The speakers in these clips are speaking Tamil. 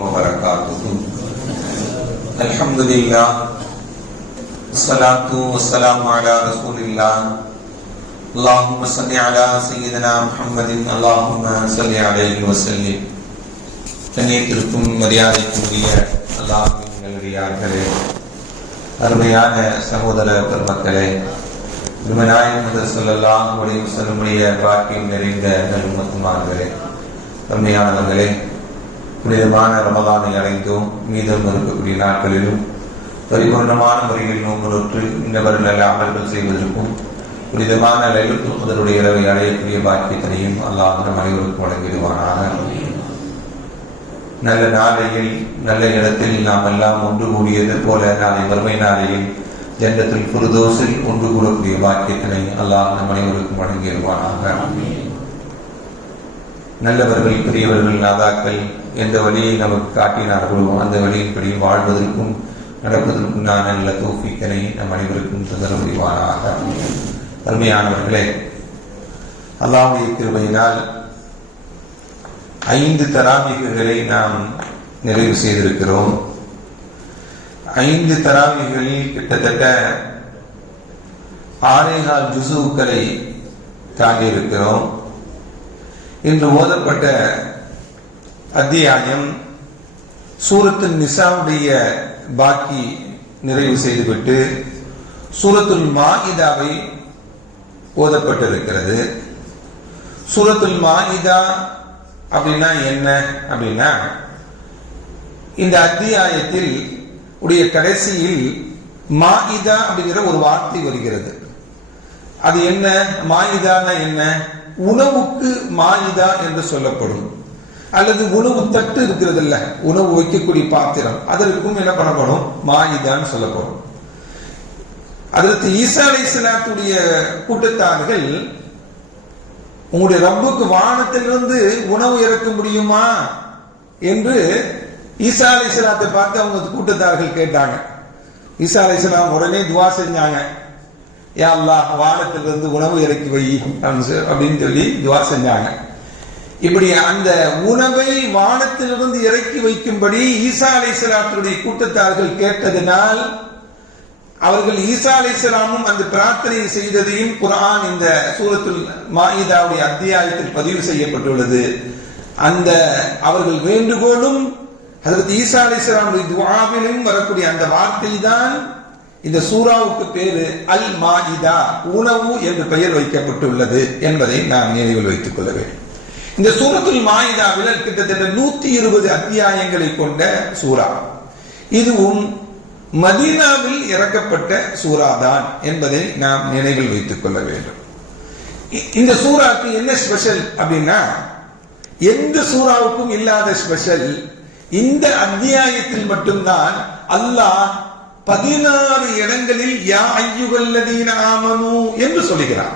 وبركاته. الحمد لله والصلاة والسلام على رسول الله. اللهم صل على سيدنا محمد اللهم صل عليه وسلم. கண்ணியத்திற்கும் மரியாதைக்குரிய அல்லாஹ்வின் நல்லடியார்களே, அருமையான சகோதர பெருமக்களே, நாயகம் ஸல்லல்லாஹு அலைஹி வஸல்லம் பாக்கியம் நிறைந்த நல்முத்துமார்களே, அருமையானவர்களே, புனிதமான ரமலானை அடைந்தோம். மீதம் இருக்கக்கூடிய நாட்களிலும் பரிபூர்ணமான முறையில் நோன்பு நோற்று இன்னவர் நல்ல அமல்கள் செய்வதற்கும் புனிதமான லைலத்துல் கத்ருடைய இரவை அடையக்கூடிய பாக்கியத்தினையும் அல்லாஹ் நம் அனைவருக்கும் வழங்கிடுவானாக. நல்ல நாளையில் நல்ல இடத்தில் நாம் எல்லாம் ஒன்று கூடியது போல நாளை வறுமை நாளையில் ஜன்னத்துல் ஃபிர்தௌஸில் ஒன்று கூடக்கூடிய பாக்கியத்தினை அல்லாஹ் நம் அனைவருக்கும் வழங்கிடுவானாக. நல்லவர்கள், பெரியவர்கள், நாதாக்கள் எந்த வழியை நமக்கு காட்டினார்களோ அந்த வழியின்படி வாழ்வதற்கும் நடப்பதற்கும் நான் நல்ல தௌஃபீக்கினை நம் அனைவருக்கும் தர முடிவானாக. அருமையானவர்களே, அல்லாஹ்வுடைய கிருபையினால் 5 தராவீஹ்களை நாம் நிறைவு செய்திருக்கிறோம். 5 தராவீஹ்களில் கிட்டத்தட்ட 6.25 ஜுஸுக்களை தாண்டி இருக்கிறோம். இன்று ஓதப்பட்ட அத்தியாயம் சூரத்துல் நிசாவுடைய பாக்கி நிறைவு செய்துவிட்டு சூரத்துல் மாஇதாவை ஓதப்பட்டிருக்கிறது. சூரத்துல் மாஇதா அப்படின்னா என்ன அப்படின்னா, இந்த அத்தியாயத்தில் உடைய கடைசியில் மாஇதா அப்படிங்கிற ஒரு வார்த்தை வருகிறது. அது என்ன? மாஇதானா என்ன? உணவுக்கு மாஇதா என்று சொல்லப்படும். அல்லது உணவு தட்டு இருக்கிறது இல்ல, உணவு வைக்கக்கூடிய பாத்திரம், அதற்கும் என்ன பண்ணப்படும்? மாஇதான்னு சொல்லப்படும். அதற்கு ஈசா அலைஹிஸ்ஸலாத்துடைய கூட்டத்தார்கள், உங்களுடைய ரப்புக்கு வானத்திலிருந்து உணவு இறக்க முடியுமா என்று ஈசா அலைஹிஸ்ஸலாத்தை பார்த்து அவங்க கூட்டத்தார்கள் கேட்டாங்க. ஈசா அலைஹிஸ்ஸலாம் உடனே துவா செஞ்சாங்க, யா அல்லாஹ் வானத்திலிருந்து உணவு இறக்கி வை அப்படின்னு சொல்லி துவா செஞ்சாங்க. இப்படி அந்த உணவை வானத்திலிருந்து இறக்கி வைக்கும்படி ஈசா அலைஹிஸ்ஸலாத்துடைய கூட்டத்தார்கள் கேட்டதனால் அவர்கள் ஈசா அலைஹிஸ்ஸலாமும் அந்த பிரார்த்தனை செய்ததையும் குர்ஆன் இந்த சூரத்துல் மாஇதாவுடைய அத்தியாயத்தில் பதிவு செய்யப்பட்டுள்ளது. அந்த அவர்கள் வேண்டுகோளும் ஹஜ்ரத் ஈசா அலைஹிஸ்ஸலாமுடைய துஆவிலும் வரக்கூடிய அந்த வார்த்தை தான் இந்த சூராவுக்கு பேரு அல் மாஇதா, உணவு என்று பெயர் வைக்கப்பட்டுள்ளது என்பதை நாம் நினைவில் வைத்துக் கொள்ள வேண்டும். இந்த சூரத்துல் மாஇதாவில் கிட்டத்தட்ட 120 அத்தியாயங்களை கொண்ட சூரா. இதுவும் மதீனாவில் இறக்கப்பட்ட சூராதான் என்பதை நாம் நினைவில் வைத்துக் கொள்ள வேண்டும். இந்த சூராக்கு என்ன ஸ்பெஷல் அப்படின்னா, எந்த சூராவுக்கும் இல்லாத ஸ்பெஷல் இந்த அத்தியாயத்தில் மட்டும்தான் அல்லாஹ் 16 இடங்களில் யா அய்யுஹல்லதீன ஆமனூ என்று சொல்கிறார்.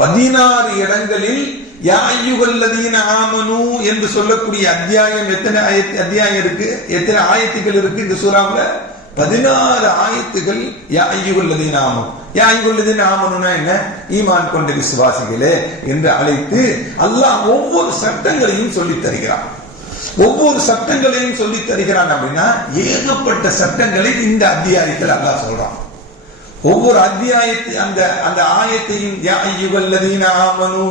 16 இடங்களில் யா அய்யுஹல்லதீன ஆமனூ என்று சொல்லக்கூடிய அத்தியாயம் எத்தனை அத்தியாயம் இருக்கு? எத்தனை ஆயத்துகள் இருக்கு இந்த சூராவுல? 16 ஆயத்துகள் யா அய்யுஹல்லதீன ஆமனூ. யா அய்யுஹல்லதீன ஆமனூனா என்ன? ஈமான் கொண்ட விசுவாசிகளே என்று அழைத்து அல்லாஹ் ஒவ்வொரு சட்டங்களையும் சொல்லித் தருகிறான். ஒவ்வொரு சட்டங்களையும் சொல்லி தருகிறான். அப்படின்னா ஏகப்பட்ட சட்டங்களை இந்த அத்தியாயத்தில் அல்லாஹ் சொல்றான். ஒவ்வொரு அத்தியாயத்தை அந்த ஆயத்தையும் யா அய்யுஹல்லதீன ஆமனூ,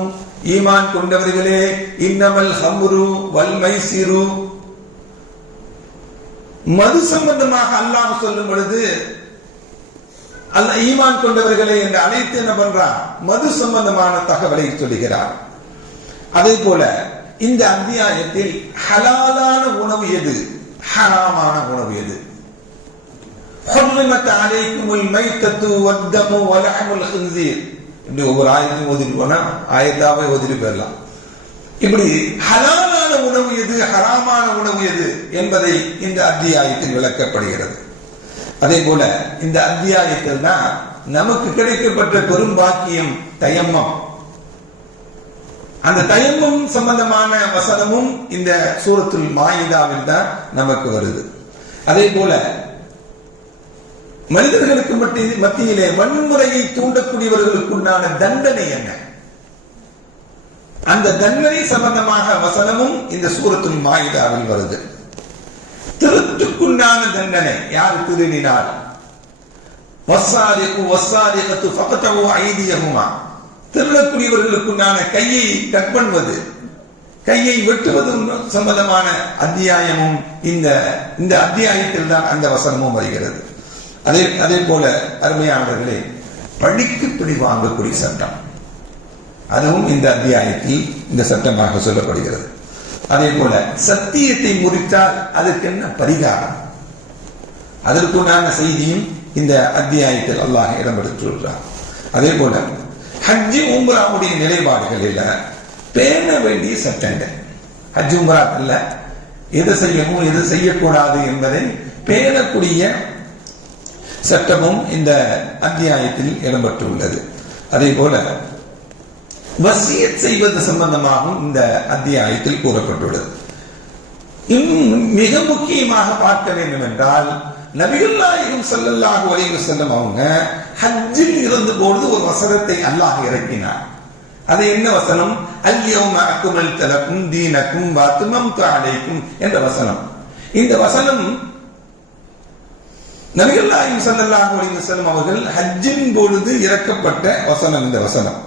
ஈமான் கொண்டவர்களே, இன்னமல் ஹம்ரு வல் மைசிரு, மது சம்பந்தமாக அல்லாஹ் சொல்லும் பொழுது அல்லாஹ் ஈமான் கொண்டவர்களே என்று அழைத்து என்ன பண்றான்? மது சம்பந்தமான தகவலை சொல்லுகிறார். அதே போல இந்த அத்தியாயத்தில் ஹலாலான உணவு எது, ஹராமான உணவு எது? ஹுர்ரிமத் அலைக்குமுல் மைத்தத்து வத்தமு வலஹமுல் ஹின்ஸீர். இப்படி ஒவ்வொரு ஆயத்தையும் ஓதிட்டு போனா ஆயத்தாவே ஓதிட்டு போயிடலாம். இப்படி ஹலாலான உணவு எது, ஹராமான உணவு எது என்பதை இந்த அத்தியாயத்தில் விளக்கப்படுகிறது. அதே போல இந்த அத்தியாயத்தில் தான் நமக்கு கிடைக்கப்பட்ட பெரும் பாக்கியம் தயம்மம். அந்த தயம்மம் சம்பந்தமான வசனமும் இந்த சூரத்துல் மாஇதாவில் தான் நமக்கு வருது. அதே போல மனிதர்களுக்கு மத்தியிலே வன்முறையை தூண்டக்கூடியவர்களுக்குண்டான தண்டனை என்ன? அந்த தண்டனை சம்பந்தமாக வசனமும் இந்த சூரத்துல் மாயிதாவில் வருது. திருட்டுக்குண்டான தண்டனை, யார் திருடினால், வஸ்ஸாரிகு வஸ்ஸாரிகத்து ஃபக்தஉ ஐதியஹுமா, திருடக்கூடியவர்களுக்குண்டான கையை கட் பண்ணுவது, கையை வெட்டுவது சம்பந்தமான அத்தியாயமும் இந்த அத்தியாயத்தில் தான் அந்த வசனமும் வருகிறது. அதே போல அருமையானவர்களே, பழிக்கு பிடி வாங்கக்கூடிய சட்டம், அதுவும் இந்த அத்தியாயத்தில் இந்த சட்டமாக சொல்லப்படுகிறது. அதே போல சத்தியத்தை முறித்தால் அதற்கு என்ன பரிகாரம், அதற்குண்டான செய்தியும் இந்த அத்தியாயத்தில் அல்லாஹ் இடம்பெற்றுள்ளார். அதே போல ஹஜ்ஜி உம்ராவுடைய நிலைப்பாடுகளில் பேண வேண்டிய சட்டங்கள், ஹஜ் உம்ராக்கல்ல எது செய்யவும் எது செய்யக்கூடாது என்பதை பேணக்கூடிய சட்டமும் இந்த அத்தியாயத்தில் இடம்பெற்றுள்ளது. அதே போல வசியத் செய்வது சம்பந்தமாகவும் இந்த அத்தியாயத்தில் கூறப்பட்டுள்ளது. இன்னும் மிக முக்கியமாக பார்க்க வேண்டும் என்றால், நபிகள் நாயகம் ஸல்லல்லாஹு அலைஹி வஸல்லம் அவங்க ஹஜ்ஜில் இருந்தபோது ஒரு வசனத்தை அல்லாஹ் இறக்கினார். அது என்ன வசனம்? அல்யௌம அக்மல்து லக்கும் தீனக்கும் வ அத்மம்து அலைக்கும் என்ற வசனம். இந்த வசனம் நபிகள் நாயகம் ஸல்லல்லாஹு அலைஹி வஸல்லம் அவர்கள் ஹஜ்ஜின் பொழுது இறக்கப்பட்ட வசனம். இந்த வசனம்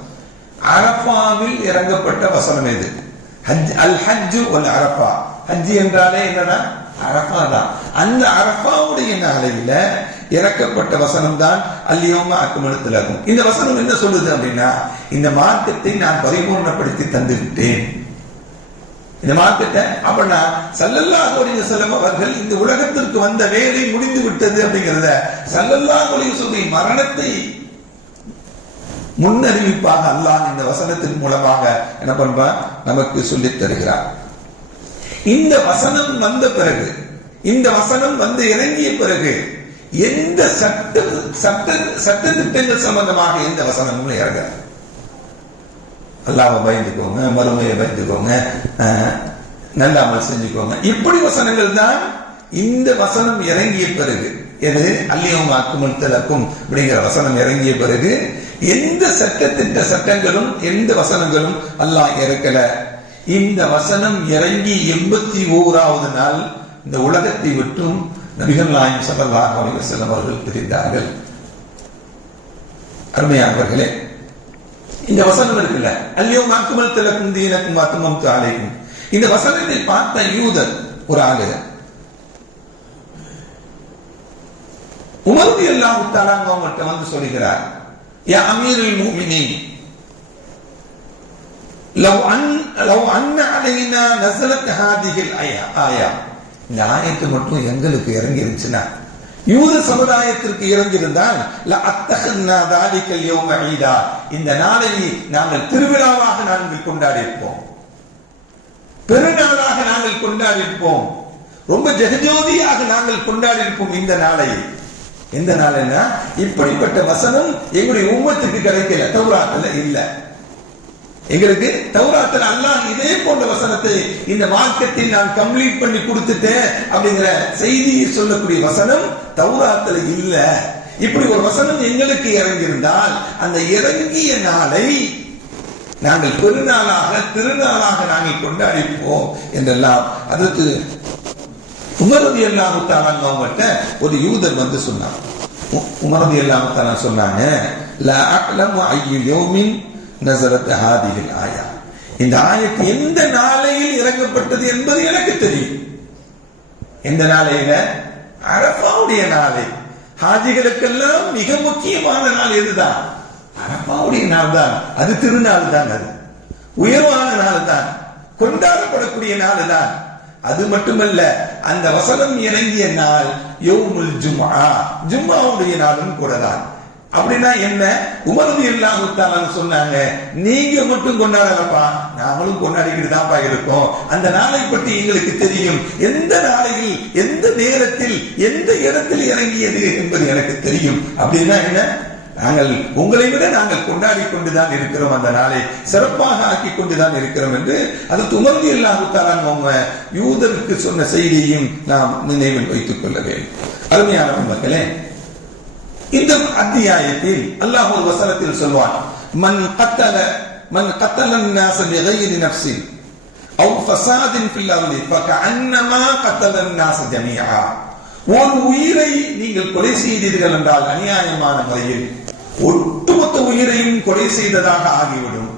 அரஃபாவில் இறங்கப்பட்ட வசனம். இது ஹஜ், அல் ஹஜ்ஜு வல் அரஃபா. ஹஜ் என்றாலே என்னன்னா அரஃபா தான். அந்த அரஃபாவுடைய நாளையில இறக்கப்பட்ட வசனம் தான் அல்யௌம அக்மல்து லக்கும். இந்த வசனம் என்ன சொல்லுது அப்படின்னா, இந்த மார்க்கத்தை நான் பரிபூர்ணப்படுத்தி தந்து விட்டேன். இந்த மார்க்கத்தை அப்படின்னா ஸல்லல்லாஹு அலைஹி வஸல்லம் அவர்கள் இந்த உலகத்திற்கு வந்த வேலை முடிந்து விட்டது அப்படிங்கிறத, ஸல்லல்லாஹு அலைஹி வஸல்லம் மரணத்தை முன்னறிவிப்பாக அல்லாஹ் இந்த வசனத்தின் மூலமாக என்ன பண்றான், நமக்கு சொல்லித் தருகிறார். இந்த வசனம் வந்த பிறகு, இந்த வசனம் வந்து இறங்கிய பிறகு எந்த சட்ட திட்டங்கள் சம்பந்தமாக எந்த வசனமும் இறங்க, அல்லாஹ்வை பயந்துக்கோங்க, மறுமையை பயந்துக்கோங்க, நல்ல அமல் செஞ்சுக்கோங்க, இப்படி வசனங்கள் தான் இந்த வசனம் இறங்கிய பிறகு. எது? அல்யௌம அக்மல்து லக்கும் அப்படிங்கிற வசனம் இறங்கிய பிறகு எந்த சட்டத்திட்ட சட்டங்களும் எந்த வசனங்களும் அல்லாஹ் இறக்கல. இந்த வசனம் இறங்கி 81வது நாள் இந்த உலகத்தை விட்டும் நபிகள் நாயகம் ஸல்லல்லாஹு அலைஹி வஸல்லம் அவர்கள் பிரிந்தார்கள். அருமையானவர்களே, இந்த வசனம் இருக்குல்ல, அல்யௌம அக்மல்து லக்கும் தீனக்கும் வ அத்மம்து அலைக்கும், இந்த வசனத்தை பார்த்த யூதர் ஒரு ஆளு உமர் ரலியல்லாஹு தஆலா அவங்கள்ட்ட வந்து சொல்கிறார், யா அமீருல் முஃமினீன், லவ் அன்ன அலைனா நஸலத் ஹாதிஹில் ஆயா, இந்த ஆயத்து மட்டும் எங்களுக்கு இறங்கி இருந்துச்சுன்னா, யூத சமுதாயத்திற்கு இறங்கியிருந்தால் லஅத்தஹன்னா தாலிகல் யௌம ஈதா, இந்த நாளை நாங்கள் திருவிழாவாக நாங்கள் கொண்டாடி இருப்போம், பெருநாளாக நாங்கள் கொண்டாடி இருப்போம், ரொம்ப ஜெகஜோதியாக நாங்கள் கொண்டாடி இருப்போம் இந்த நாளை. எந்த நாள்னா, இப்படிப்பட்ட வசனம் எங்களுடைய உம்மத்துக்கு கிடைக்கல, தௌராத்துல இல்ல. எங்களுக்கு தௌராத்துல அல்லாஹ் இதே போன்ற வசனத்தை இந்த மார்க்கத்தில் நான் கம்ப்ளீட் பண்ணி கொடுத்துட்டேன் அப்படிங்கிற செய்தியை சொல்லக்கூடிய வசனம் தௌராத்துல இல்ல. இப்படி ஒரு வசனம் எங்களுக்கு இறங்கியிருந்தால் அந்த இறங்கிய நாளை நாங்கள் பெருநாளாக திருநாளாக நாங்கள் கொண்டாடிப்போம் என்றெல்லாம். அதற்கு உமர் ரலியல்லாஹு தஆலா அவங்கள்ட்ட ஒரு யூதர் வந்து சொன்னார். உமர் ரலியல்லாஹு தஆலா சொன்னாங்க, லா அஅலமு ஐயு யௌமின் நஸலத் ஹாதிஹில் ஆயா, இந்த ஆயத்து எந்த நாளையில் இறங்கப்பட்டது என்பது எனக்கு தெரியும். எந்த நாளையில? அரஃபாவுடைய நாளை. ஹாஜிகளுக்கெல்லாம் மிக முக்கியமான நாள் எதுதான்? அரஃபாவுடைய நாள் தான். அது திருநாள் தான், அது உயர்வான நாள் தான், கொண்டாடப்படக்கூடிய நாள் தான். அது மட்டுமல்ல, அந்த வசனம் இறங்கிய நாள் யௌமுல் ஜும்ஆ, ஜும்ஆவுடைய நாளும் கூட தான். அப்படின்னா என்ன? உமர் ரலியல்லாஹு தஆலா சொன்னாங்க, நீங்க மட்டும் கொண்டாடலப்பா, நாங்களும் கொண்டாடிக்கிட்டு தான் இருக்கோம். அந்த நாளை பற்றி எங்களுக்கு தெரியும், எந்த நாளையில் எந்த நேரத்தில் எந்த இடத்தில் இறங்கியது என்பது எனக்கு தெரியும். அப்படின்னா என்ன? நாங்கள் உங்களை விட நாங்கள் கொண்டாடி கொண்டுதான் இருக்கிறோம், அந்த நாளை சிறப்பாக ஆக்கி கொண்டுதான் இருக்கிறோம் என்று அது உமர் ரலியல்லாஹு தஆலா அவங்க யூதருக்கு சொன்ன செய்தியையும் நாம் நினைவில் வைத்துக் கொள்ள வேண்டும். அருமையான மக்களே, இந்த அத்தியாயத்தில் அல்லாஹ் ஒரு வசனத்தில் சொல்வான், மன் கத்தல மன் கத்தலன் நாஸ பிகைரி நஃப்ஸின் அவ் ஃபஸாதின் ஃபில் அர்தி ஃபகஅன்னமா கத்தலன் நாஸ ஜமீஆ. ஒரு உயிரை நீங்கள் கொலை செய்தீர்கள் என்றால் அநியாயமான முறையில் ஒட்டுமொத்த உயிரையும் கொலை செய்ததாக ஆகிவிடும்.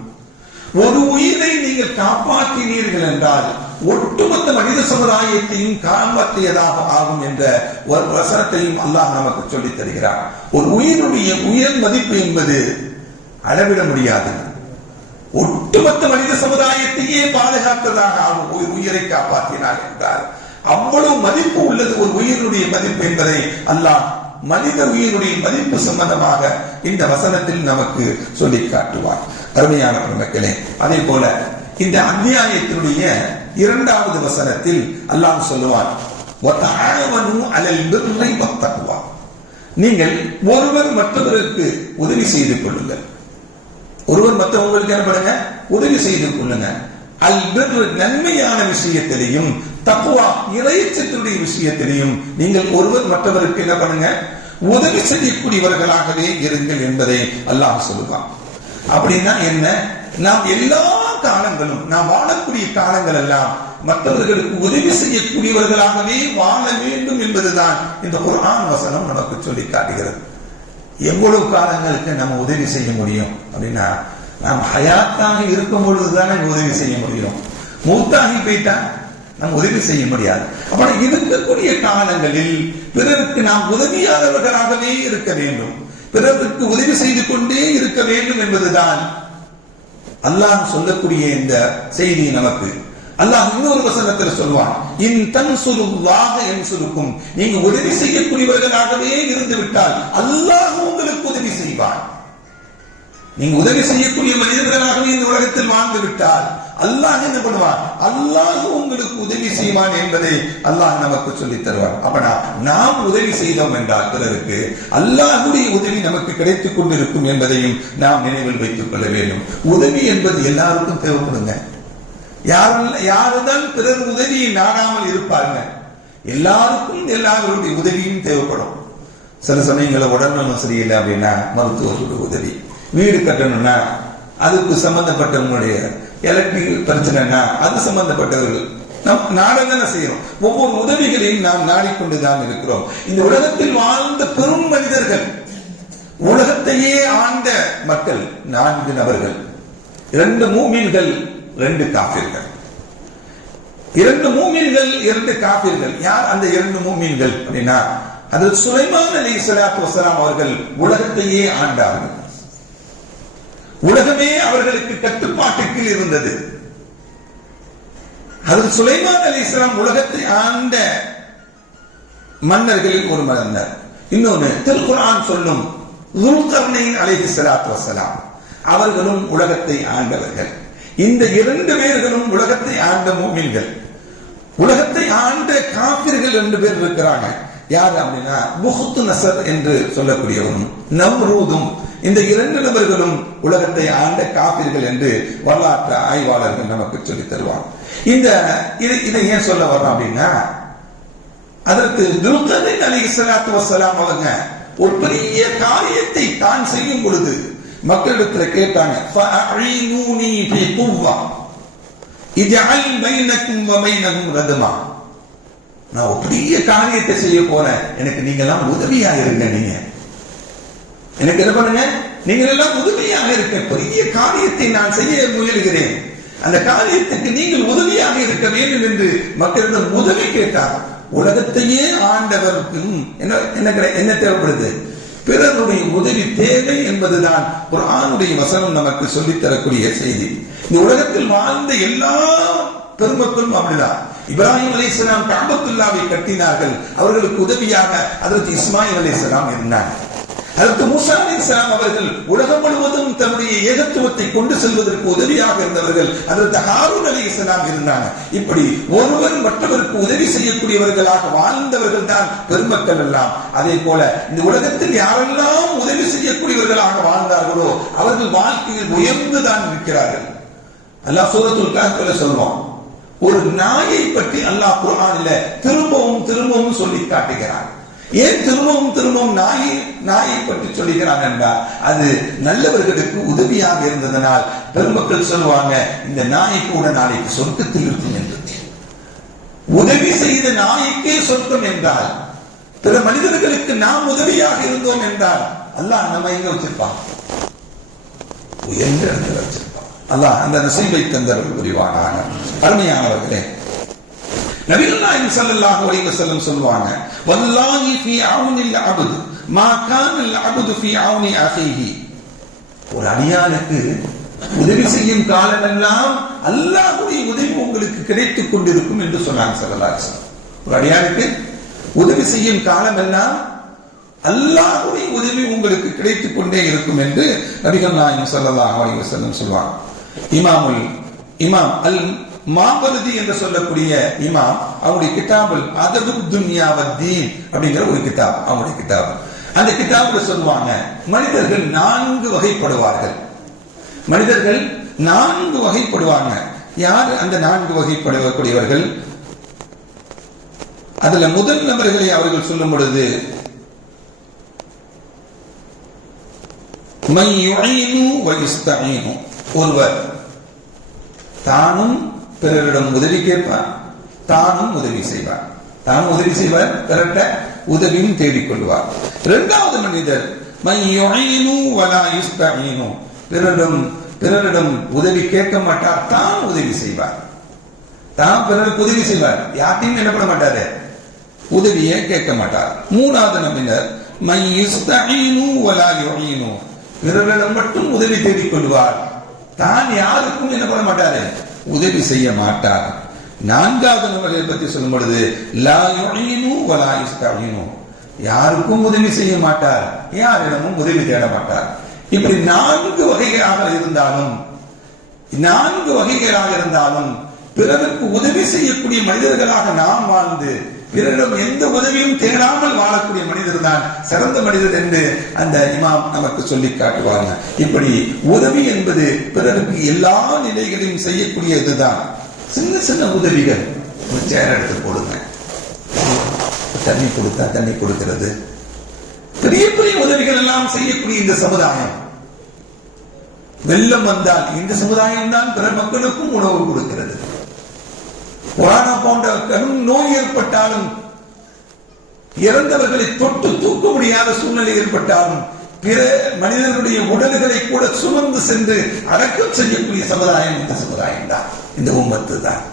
ஒரு உயிரை நீங்கள் காப்பாற்றினீர்கள் என்றால் ஒட்டுமொத்த மனித சமுதாயத்தையும் காப்பாற்றியதாக ஆகும் என்ற ஒரு வசனத்தையும் அல்லாஹ் நமக்கு சொல்லித் தருகிறார். ஒரு உயிரினுடைய உயர் மதிப்பு என்பது அளவிட முடியாது. ஒட்டுமொத்த மனித சமுதாயத்தையே பாதுகாத்ததாக ஆகும் ஒரு உயிரை காப்பாற்றினார் என்றால் அவ்வளவு மதிப்பு உள்ளது ஒரு உயிரினுடைய மதிப்பு என்பதை அல்லாஹ் மனித உயிரினுடைய மதிப்பு சம்பந்தமாக இந்த வசனத்தில் நமக்கு சொல்லி காட்டுவார். அருமையான பெருமக்களே, அதே போல இந்த அத்தியாயத்தினுடைய 2வது வசனத்தில் அல்லாஹ் சொல்லுவார், நீங்கள் ஒருவர் மற்றவருக்கு உதவி செய்து கொள்ளுங்கள். ஒருவர் மற்றவங்களுக்கு என்ன பண்ணுங்க? உதவி செய்து கொள்ளுங்க. அல் பிர் நன்மையான விஷயத்திலையும் தக்வா இறையச்சத்தினுடைய விஷயத்திலையும் நீங்கள் ஒருவர் மற்றவருக்கு என்ன பண்ணுங்க? உதவி செய்யக்கூடியவர்களாகவே இருங்கள் என்பதை அல்லாஹ் சொல்லுவான். அப்படின்னா என்ன? நாம் எல்லா காலங்களும், நாம் வாழக்கூடிய காலங்கள் எல்லாம் மற்றவர்களுக்கு உதவி செய்யக்கூடியவர்களாகவே வாழ வேண்டும் என்பதுதான் இந்த குர்ஆன் வசனம் நமக்கு சொல்லி காட்டுகிறது. எவ்வளவு காலங்களுக்கு நம்ம உதவி செய்ய முடியும் அப்படின்னா, நாம் ஹயாத்தாக இருக்கும் பொழுதுதான் உதவி செய்ய முடியும். மூத்தாகி போயிட்டா நாம் உதவி செய்ய முடியாது. அப்ப இருக்கக்கூடிய காலங்களில் பிறருக்கு நாம் உதவியாளர்களாகவே இருக்க வேண்டும், பிறருக்கு உதவி செய்து கொண்டே இருக்க வேண்டும் என்பதுதான் அல்லாஹ் சொல்லக்கூடிய இந்த செய்தி நமக்கு. அல்லாஹ் இன்னொரு வசனத்தில் சொல்வான், இன் தன்சுருல்லாஹ யன்சுருக்கும், நீங்க உதவி செய்யக்கூடியவர்களாகவே இருந்து விட்டால் அல்லாஹ் உங்களுக்கு உதவி செய்வான். நீங்க உதவி செய்யக்கூடிய மனிதர்களாகவே இந்த உலகத்தில் வாழ்ந்து விட்டால் அல்லாஹ் என்ன பண்ணுவான்? அல்லாஹ் உங்களுக்கு உதவி செய்வான் என்பதை அல்லாஹ் நமக்கு சொல்லி தருவான். அப்பனா நாம் உதவி செய்தோம் என்றால் பிறருக்கு அல்லாஹ்வுடைய உதவி நமக்கு கிடைத்துக் கொண்டிருக்கும் என்பதையும் நாம் நினைவில் வைத்துக் கொள்ள வேண்டும். உதவி என்பது எல்லாருக்கும் தேவைப்படுங்க. யாருதான் பிறர் உதவியை நாடாமல் இருப்பாங்க? எல்லாருக்கும் எல்லாருடைய உதவியும் தேவைப்படும். சில சமயங்களில் உடல்நலம் சரியில்லை அப்படின்னா மருத்துவர்களுடைய உதவி, வீடு கட்டணும்னா அதுக்கு சம்பந்தப்பட்டவங்களுடைய எலக்ட்ரிக் பிரச்சனைனா அது சம்பந்தப்பட்டவர்கள் நம் நாடதான செய்யறோம். ஒவ்வொரு உதவிகளையும் நாம் நாடிக்கொண்டுதான் இருக்கிறோம். இந்த உலகத்தில் வாழ்ந்த பெரும் மனிதர்கள், உலகத்தையே ஆண்ட மக்கள் 4 நபர்கள், 2 மூமின்கள் 2 காஃபிர்கள். 2 மூமின்கள் 2 காஃபிர்கள். யார் அந்த 2 மூமின்கள் அப்படின்னா, அது சுலைமான் அலைஹிஸ்ஸலாத்து வஸ்ஸலாம் அவர்கள் உலகத்தையே ஆண்டார்கள். உலகமே அவர்களுக்கு கட்டுப்பாட்டுக்கு இருந்தது. ஹஜ்ரத் சுலைமான் அலைஹிஸ்ஸலாம் உலகத்தை ஆண்ட மன்னர்களில் ஒரு மன்னர். இன்னொன்று திருக்குர்ஆன் சொல்லும் ذுல்கர்னைன் அலைஹிஸ்ஸலாத்து வஸ்ஸலாம் அவர்களும் உலகத்தை ஆண்டவர்கள். இந்த 2 பேர்களும் உலகத்தை ஆண்ட மூமின்கள். உலகத்தை ஆண்ட காஃபிர்கள் 2 பேர் இருக்கிறாங்க. யார் அப்படின்னா புஹ்து நஸர் என்று சொல்லக்கூடியவரும் நம்ரூதும். இந்த 2 நபர்களும் உலகத்தை ஆண்ட காபிர்கள் என்று வரலாற்று ஆய்வாளர்கள் நமக்கு சொல்லி தருவாங்க. இதை ஏன் சொல்ல வர்றோம் அப்படின்னா, அதற்கு துல்கர்னைன் அலைஹிஸ்ஸலாத்து வஸ்ஸலாம் அவங்க ஒரு பெரிய காரியத்தை தான் செய்யும் பொழுது மக்களிடத்தில் கேட்டாங்க, ஃபஅஈனூனி ஃபீ குவ்வா இஜஅல் பைனக்கும் வ பைனஹும் ரதமா. நான் ஒரு பெரிய காரியத்தை செய்ய போறேன், எனக்கு நீங்க எல்லாம் உதவியா இருங்க. நீங்க எனக்கு என்ன பண்ணுங்க? நீங்கள் எல்லாம் உதவியாக இருக்க, பெரிய காரியத்தை நான் செய்ய முயலுகிறேன், அந்த காரியத்துக்கு நீங்கள் உதவியாக இருக்க வேண்டும் என்று மக்களிடம் உதவி கேட்டார். உலகத்தையே ஆண்டவருக்கும் என்ன தேவைப்படுது? பிறருடைய உதவி தேவை என்பதுதான் குர்ஆனுடைய வசனம் நமக்கு சொல்லித் தரக்கூடிய செய்தி. இந்த உலகத்தில் வாழ்ந்த எல்லா பெருமக்களும் அப்படிதான். இப்ராஹிம் அலைஹிஸ்ஸலாம் கஅபத்துல்லாவை கட்டினார்கள், அவர்களுக்கு உதவியாக ஹஜ்ரத் இஸ்மாயில் அலைஹிஸ்ஸலாம் இருந்தார். ஹஜ்ரத் மூஸா அலைஹிஸ்ஸலாம் அவர்கள் உலகம் முழுவதும் தன்னுடைய ஏகத்துவத்தை கொண்டு செல்வதற்கு உதவியாக இருந்தவர்கள் ஹஜ்ரத் ஹாரூன் அலைஹிஸ்ஸலாம் இருந்தாங்க. இப்படி ஒருவர் மற்றவருக்கு உதவி செய்யக்கூடியவர்களாக வாழ்ந்தவர்கள் தான் பெருமக்கள் எல்லாம். அதே போல இந்த உலகத்தில் யாரெல்லாம் உதவி செய்யக்கூடியவர்களாக வாழ்ந்தார்களோ அவர்கள் வாழ்க்கையில் உயர்ந்துதான் இருக்கிறார்கள். அல்லாஹ் சூரத்துல் கஹ்ஃப்ல சொல்வான், ஒரு நாயை பற்றி அல்லாஹ் குர்ஆனில் திரும்பவும் திரும்பவும் சொல்லி காட்டுகிறார். ஏன் திரும்பவும் நாயை பற்றி சொல்லுகிறான் என்றால் அது நல்லவர்களுக்கு உதவியாக இருந்ததனால் பெருமக்கள் சொல்லுவாங்க இந்த நாயை கூட நாளைக்கு சொர்க்கத்தில் இருக்கும் என்று. உதவி செய்த நாய்க்கே சொர்க்கம் என்றால் பிற மனிதர்களுக்கு நாம் உதவியாக இருந்தோம் என்றால் அல்லாஹ் நம்ம எங்க வச்சிருப்பான்? உயர்ந்த இடத்துல வச்சிருப்பான். அல்லாஹ் அந்த நசீபை தந்தர்கள் புரிவானாக. அருமையானவர்களே, நபிகள் நாயகம் ஸல்லல்லாஹு அலைஹி வஸல்லம் சொல்வாங்க, வல்லாஹி ஃபீ அவுனில் அப்து மா கானல் அப்து ஃபீ அவுனி அஹீஹி. ஒரு அடியானுக்கு உதவி செய்யும் காலமெல்லாம் அல்லாஹ்வுடைய உதவி உங்களுக்கு கிடைத்துக் கொண்டிருக்கும் என்று சொன்னாங்க ஸல்லல்லாஹு அலைஹி வஸல்லம். ஒரு அடியானுக்கு உதவி செய்யும் காலமெல்லாம் அல்லாஹ்வுடைய உதவி உங்களுக்கு கிடைத்துக் கொண்டே இருக்கும் என்று நபிகள் நாயகம் ஸல்லல்லாஹு அலைஹி வஸல்லம் சொல்வாங்க. இமாம் அல் மாபரதி என்று சொல்லக்கூடிய இமாம் அவருடைய கிதாபுல் அதபுத் துன்யா வத்தீன் அப்படிங்கிற ஒரு கிதாப், அவருடைய கிதாப். அந்த கிதாபுல சொல்லுவாங்க, மனிதர்கள் 4 வகைப்படுவார்கள். மனிதர்கள் 4 வகைப்படுவாங்க. யார் அந்த 4 வகைப்படக்கூடியவர்கள்? அதுல முதல் நபர்களை அவர்கள் சொல்லும் பொழுது, மை யுஈனு வ யஸ்தஈனு, ஒருவர் தானும் பிறரிடம் உதவி கேட்பார், தானும் உதவி செய்வார். தானும் உதவி செய்வார், பிறட்ட உதவியும் தேடிக்கொள்வார். இரண்டாவது மனிதர் மை யுஈனு வ லா யஸ்தஈனு, பிறரிடம் உதவி கேட்க மாட்டார், தான் உதவி செய்வார். தான் பிறருக்கு உதவி செய்வார், யார்ட்டையும் என்ன பண்ண மாட்டாரு, உதவியை கேட்க மாட்டார். மூணாவது நபினர் மை யஸ்தஈனு வ லா யுஈனு, பிறரிடம் மட்டும் உதவி தேடிக்கொள்வார், தான் யாருக்கும் என்ன பண்ண மாட்டாரு, உதவி செய்ய மாட்டார். நான்காவது நபர்களை பற்றி சொல்லும் பொழுது லா யுஈனு வ லா யஸ்தஈனு, யாருக்கும் உதவி செய்ய மாட்டார், யாரிடமும் உதவி தேட மாட்டார். இப்படி 4 வகைகளாக இருந்தாலும் பிறருக்கு உதவி செய்யக்கூடிய மனிதர்களாக நாம் வாழ்ந்து பிறரிடம் எந்த உதவியும் தேடாமல் வாழக்கூடிய மனிதர் தான் சிறந்த மனிதர் என்று அந்த இமாம் நமக்கு சொல்லி காட்டுவாங்க. இப்படி உதவி என்பது பிறருக்கு எல்லா நிலைகளையும் செய்யக்கூடியதுதான். சின்ன சின்ன உதவிகள், ஒரு சேர் எடுத்து போடுங்க, தண்ணி கொடுத்தா தண்ணி கொடுக்கிறது, பெரிய பெரிய உதவிகள் எல்லாம் செய்யக்கூடிய இந்த சமுதாயம். வெள்ளம் வந்தால் இந்த சமுதாயம் தான் பிற மக்களுக்கும் உணவு கொடுக்கிறது. கொரோனா போன்ற கடும் நோய் ஏற்பட்டாலும், இறந்தவர்களை தொட்டு தூக்க முடியாத சூழ்நிலை ஏற்பட்டாலும் பிற மனிதர்களுடைய உடல்களை கூட சுமந்து சென்று அடக்கம் செய்யக்கூடிய சமுதாயம் இந்த சமுதாயம் தான், இந்த உம்மத்து தான்.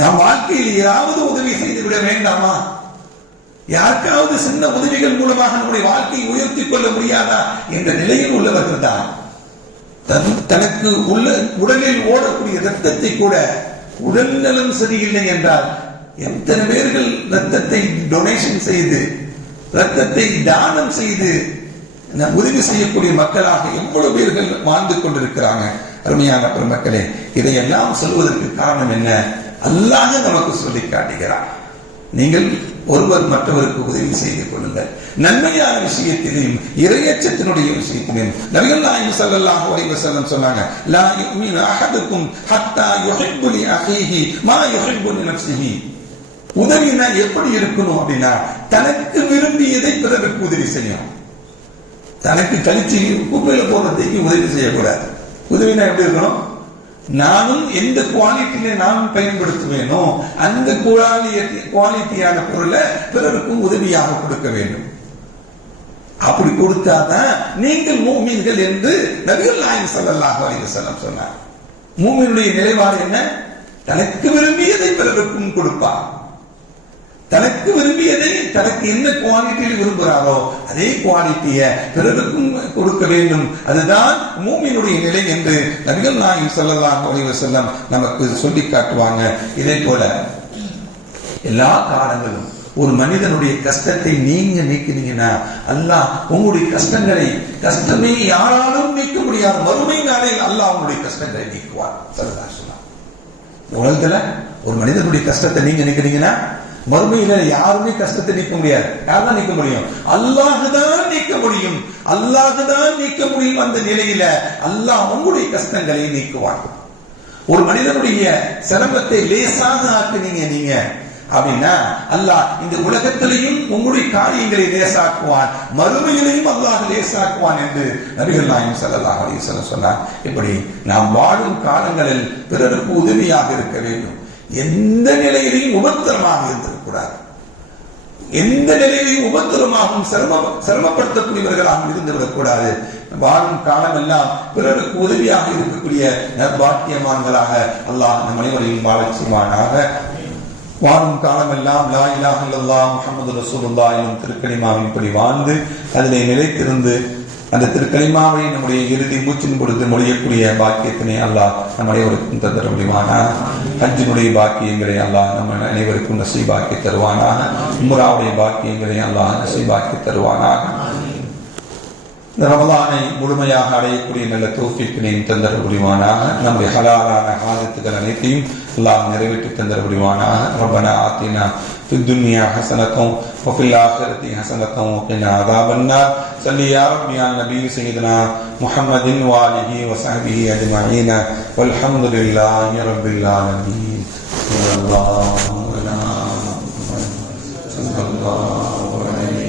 நாம் வாழ்க்கையில் ஏதாவது உதவி செய்துவிட வேண்டாமா? யாருக்காவது சின்ன உதவிகள் மூலமாக நம்முடைய வாழ்க்கையை உயர்த்திக் கொள்ள முடியாதா என்ற நிலையில் உள்ளவர்கள் தான். தனக்கு உள்ள உடலில் ஓடக்கூடிய ரத்தத்தை கூட, உடல் நலம் சரியில்லை என்றால் எத்தனை பேர்கள் ரத்தத்தை டொனேஷன் செய்து, ரத்தத்தை தானம் செய்து உதவி செய்யக்கூடிய மக்களாக எவ்வளவு பேர்கள் வாழ்ந்து கொண்டிருக்கிறாங்க. அருமையான பெருமக்களே, இதையெல்லாம் சொல்வதற்கு காரணம் என்ன? அல்லாஹ் நமக்கு சொல்லி காட்டுகிறார், நீங்கள் ஒருவர் மற்றவருக்கு உதவி செய்து கொள்ளுங்கள். நன்மையான விஷயத்திலும் இறையச்சத்தினுடைய விஷயத்திலும் நபிகள் நாயகம் ஸல்லல்லாஹு அலைஹி வஸல்லம் சொன்னாங்க, லா யுமினு அஹதுக்கும் ஹத்தா யுஹிப்பு லி அஹீஹி மா யுஹிப்பு லி நஃப்ஸிஹி. உதவினா எப்படி இருக்கணும் அப்படின்னா, தனக்கு விரும்பியதை பிறருக்கு உதவி செய்யணும். தனக்கு கழிச்சு குப்பையில போடுறதுக்கு உதவி செய்யக்கூடாது. உதவினா எப்படி இருக்கணும்? நானும் எந்த குவாலிட்டியில நான் பயன்படுத்துவேனோ அந்த குவாலிட்டியான பொருளை பிறருக்கும் உதவியாக கொடுக்க வேண்டும். அப்படி கொடுத்தாதான் நீங்கள் மூமின்கள் என்று நபிகள் நாயகம் ஸல்லல்லாஹு அலைஹி வஸல்லம் சொன்னார். மூமினுடைய நிலைப்பாடு என்ன? தனக்கு விரும்பியதை பிறருக்கும் கொடுப்பார். தனக்கு விரும்பியதை, தனக்கு என்ன குவாலிட்டியில் விரும்புகிறாரோ அதே குவாலிட்டியை பிறருக்கும் கொடுக்க வேண்டும். அதுதான் மூமினுடைய நிலை என்று நபிகள் நாயகம் ஸல்லல்லாஹு அலைஹி வஸல்லம் நமக்கு சொல்லி காட்டுவாங்க. இதே போல எல்லா காலங்களும் ஒரு மனிதனுடைய கஷ்டத்தை நீங்க நீக்கினீங்கன்னா அல்லாஹ் உங்களுடைய கஷ்டமே யாராலும் நீக்க முடியாது, மறுமை நாளில் அல்லாஹ் உங்களுடைய கஷ்டங்களை நீக்குவார். உலகத்துல ஒரு மனிதனுடைய கஷ்டத்தை நீங்க நீக்கினீங்கன்னா மறுமையில யாருமே கஷ்டத்தை நீக்க முடியாது. யார்தான் நீக்க முடியும்? அல்லாஹ்தான் நீக்க முடியும். அல்லாஹ்தான் நீக்க முடியும். அந்த நிலையில அல்லாஹ் உங்களுடைய கஷ்டங்களை நீக்குவார். ஒரு மனிதனுடைய சிரமத்தை லேசாக ஆக்குனீங்க, நீங்க அப்படின்னா அல்லாஹ் இந்த உலகத்திலையும் உங்களுடைய காரியங்களை லேசாக்குவான், மறுமையிலையும் அல்லாஹ் லேசாக்குவான் என்று நபிகள் நாயகம் ஸல்லல்லாஹு அலைஹி வஸல்லம் சொன்னார். இப்படி நாம் வாழும் காலங்களில் பிறருக்கு உதவியாக இருக்க வேண்டும். எந்த நிலையிலையும் உபத்திரமாக இருந்திருக்கூடாது. எந்த நிலையிலையும் உபத்திரமாகவும் சிரமப்படுத்தக்கூடியவர்களாகவும் இருந்துவிடக்கூடாது. வாழும் காலம் எல்லாம் பிறருக்கு உதவியாக இருக்கக்கூடிய நற்பாக்கியமான்களாக அல்லாஹ் நம் அனைவரையும் வாழச் செய்வானாக. வாழும் காலம் எல்லாம் லா இலாஹ இல்லல்லாஹ் முஹம்மது ரசூலுல்லாஹ் எனும் திருக்கலிமாவின்படி வாழ்ந்து அதிலே நிலைத்திருந்து அந்த திருக்கலிமாவை நம்முடைய இறுதி மூச்சின் பொழுது மொழியக்கூடிய பாக்கியத்தினை அல்லாஹ் நம் அனைவருக்கும் தந்தர முடிவானாக. ஹஜ்ஜினுடைய பாக்கியங்களை அல்லாஹ் நம்ம அனைவருக்கும் நசீபாக்கி தருவானாக. உம்ராவுடைய பாக்கியங்களை அல்லாஹ் நசீபாக்கி தருவானாக. இந்த ரமலானை முழுமையாக அடையக்கூடிய நல்ல தௌஃபீக்கினையும் தந்தர முடிவானாக. நம்முடைய ஹலாலான ஹாஜத்துகள் அனைத்தையும் அல்லாஹ் நிறைவேற்றி தந்தர முடிவானாக. ரப்பனா ஆத்தினா في الدنيا حسنة وفي الآخرة حسنة وقنا عذاب النار. صل يا ربي على النبي سيدنا محمد وآله وصحبه أجمعين والحمد لله رب العالمين. صلى الله عليه